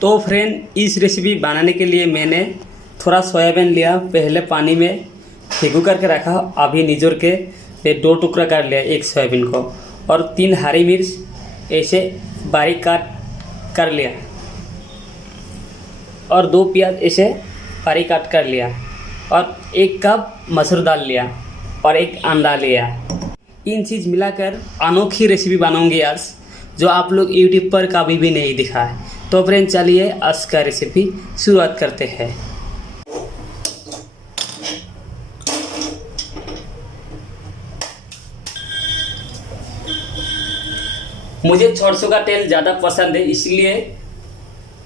तो फ्रेंड इस रेसिपी बनाने के लिए मैंने थोड़ा सोयाबीन लिया, पहले पानी में भिगो करके रखा, अभी निचोड़ के फिर 2 टुकड़ा कर लिया एक सोयाबीन को, और 3 हरी मिर्च ऐसे बारीक काट कर लिया, और 2 प्याज ऐसे बारीक काट कर लिया, और 1 कप मसूर दाल लिया, और 1 अंडा लिया। इन चीज़ मिलाकर अनोखी रेसिपी बनाऊंगी आज, जो आप लोग यूट्यूब पर कभी भी नहीं दिखा है। तो फ्रेंड चलिए आज का रेसिपी शुरुआत करते हैं। मुझे सरसों का तेल ज़्यादा पसंद है, इसलिए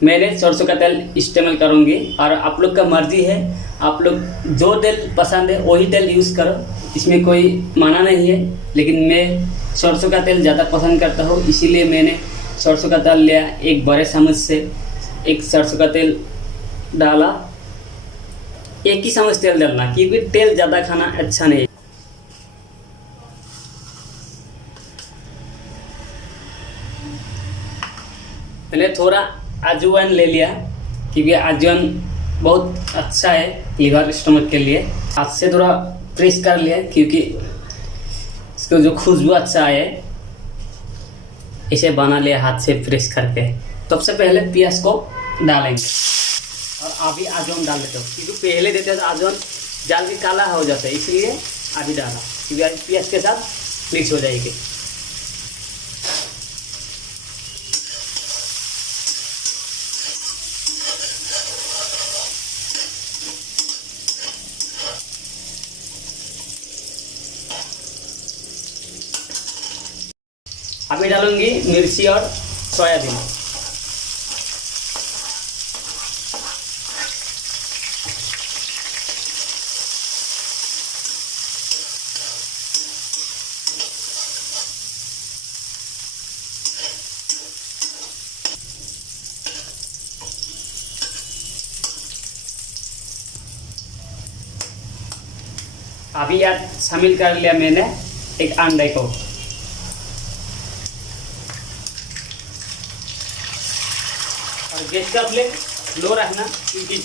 मैंने सरसों का तेल इस्तेमाल करूँगी, और आप लोग का मर्जी है, आप लोग जो तेल पसंद है वही तेल यूज़ करो, इसमें कोई माना नहीं है। लेकिन मैं सरसों का तेल ज़्यादा पसंद करता हूँ, इसीलिए मैंने सरसों का तेल लिया। एक बड़े चम्मच से एक सरसों का तेल डाला, एक ही चम्मच तेल डालना, क्योंकि तेल ज़्यादा खाना अच्छा नहीं। मैंने थोड़ा अजवाइन ले लिया, क्योंकि अजवाइन बहुत अच्छा है लीवर स्टमक के लिए। हाथ से थोड़ा प्रेस कर लिया, क्योंकि इसको जो खुशबू अच्छा आए, इसे बना लिया हाथ से प्रेस करके। तो सबसे पहले प्याज को डालेंगे, और अभी अजवाइन डाल देते हो, क्योंकि पहले देते तो अजवाइन जल्दी काला हो जाता है, इसलिए अभी डाला, क्योंकि प्याज के साथ मिक्स हो जाएगी। अभी डालूंगी मिर्ची और सोयाबीन। अभी यार शामिल कर लिया मैंने एक अंडे को, और गैस का फ्लेम लो रखना, क्योंकि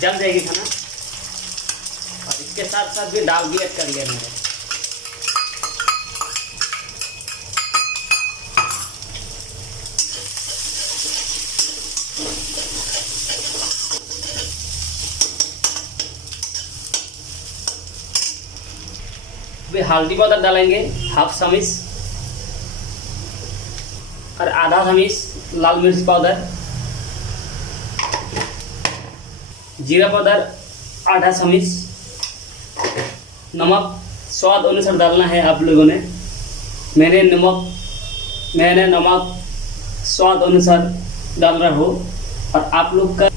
जल जाएगी खाना। और इसके साथ साथ भी दाल भी ऐड कर लिया मैंने। अभी हल्दी पाउडर डालेंगे हाफ चम्मच, और आधा चम्मच लाल मिर्च पाउडर, जीरा पाउडर आधा चम्मच, नमक स्वाद अनुसार डालना है आप लोगों ने। मैंने नमक स्वाद अनुसार डाल रहा हूँ, और आप लोग का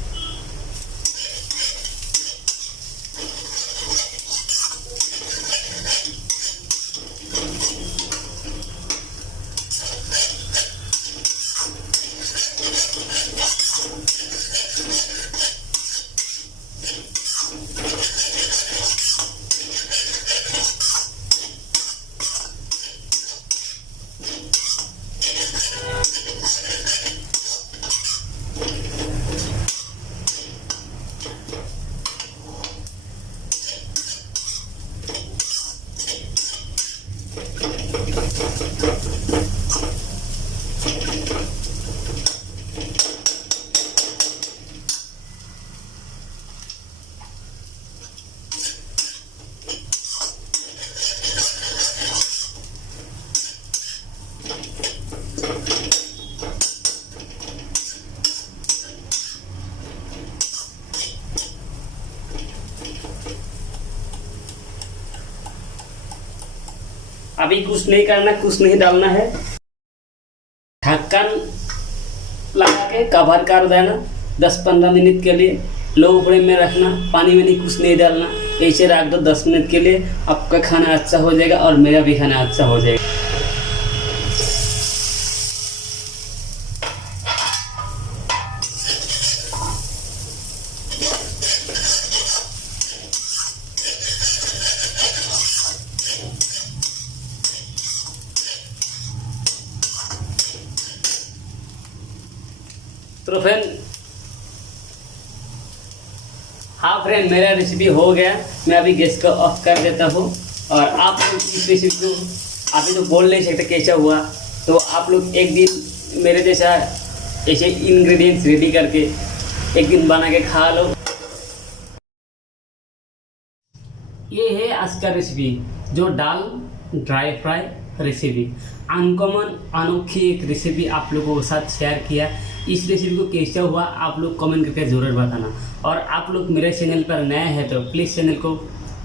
अभी कुछ नहीं करना, कुछ नहीं डालना है। ढक्कन लगा के कवर कर देना 10-15 मिनट के लिए, लो फ्लेम में रखना, पानी में नहीं, कुछ नहीं डालना, ऐसे रख दो 10 मिनट के लिए। आपका खाना अच्छा हो जाएगा, और मेरा भी खाना अच्छा हो जाएगा। तो फ्रेंड हाँ फ्रेंड, मेरा रेसिपी हो गया। मैं अभी गैस को ऑफ कर देता हूँ। और आप लोग इस रेसिपी को अभी तो बोल नहीं सकते कैसा हुआ, तो आप लोग एक दिन मेरे जैसा ऐसे इंग्रेडिएंट्स रेडी करके एक दिन बना के खा लो। ये है आज का रेसिपी, जो दाल ड्राई फ्राई रेसिपी, अनकॉमन अनोखी एक रेसिपी आप लोगों के साथ शेयर किया। इस रेसिपी को कैसा हुआ आप लोग कमेंट करके ज़रूर बताना। और आप लोग मेरे चैनल पर नए हैं तो प्लीज़ चैनल को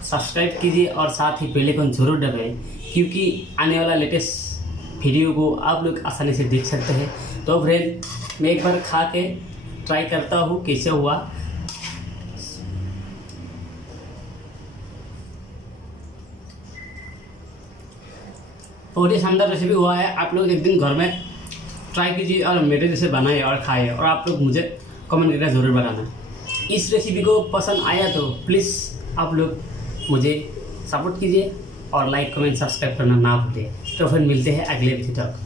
सब्सक्राइब कीजिए और साथ ही बेल आइकन जरूर दबाएं, क्योंकि आने वाला लेटेस्ट वीडियो को आप लोग आसानी से देख सकते हैं। तो फ्रेंड, मैं एक बार खा के ट्राई करता हूँ कैसे हुआ। बहुत ही शानदार रेसिपी हुआ है। आप लोग एक दिन घर में ट्राई कीजिए और मेरे जैसे बनाइए और खाइए, और आप लोग मुझे कमेंट करके ज़रूर बताना। इस रेसिपी को पसंद आया तो प्लीज़ आप लोग मुझे सपोर्ट कीजिए और लाइक कमेंट सब्सक्राइब करना ना भूलिए। तो फिर मिलते हैं अगले वीडियो तक।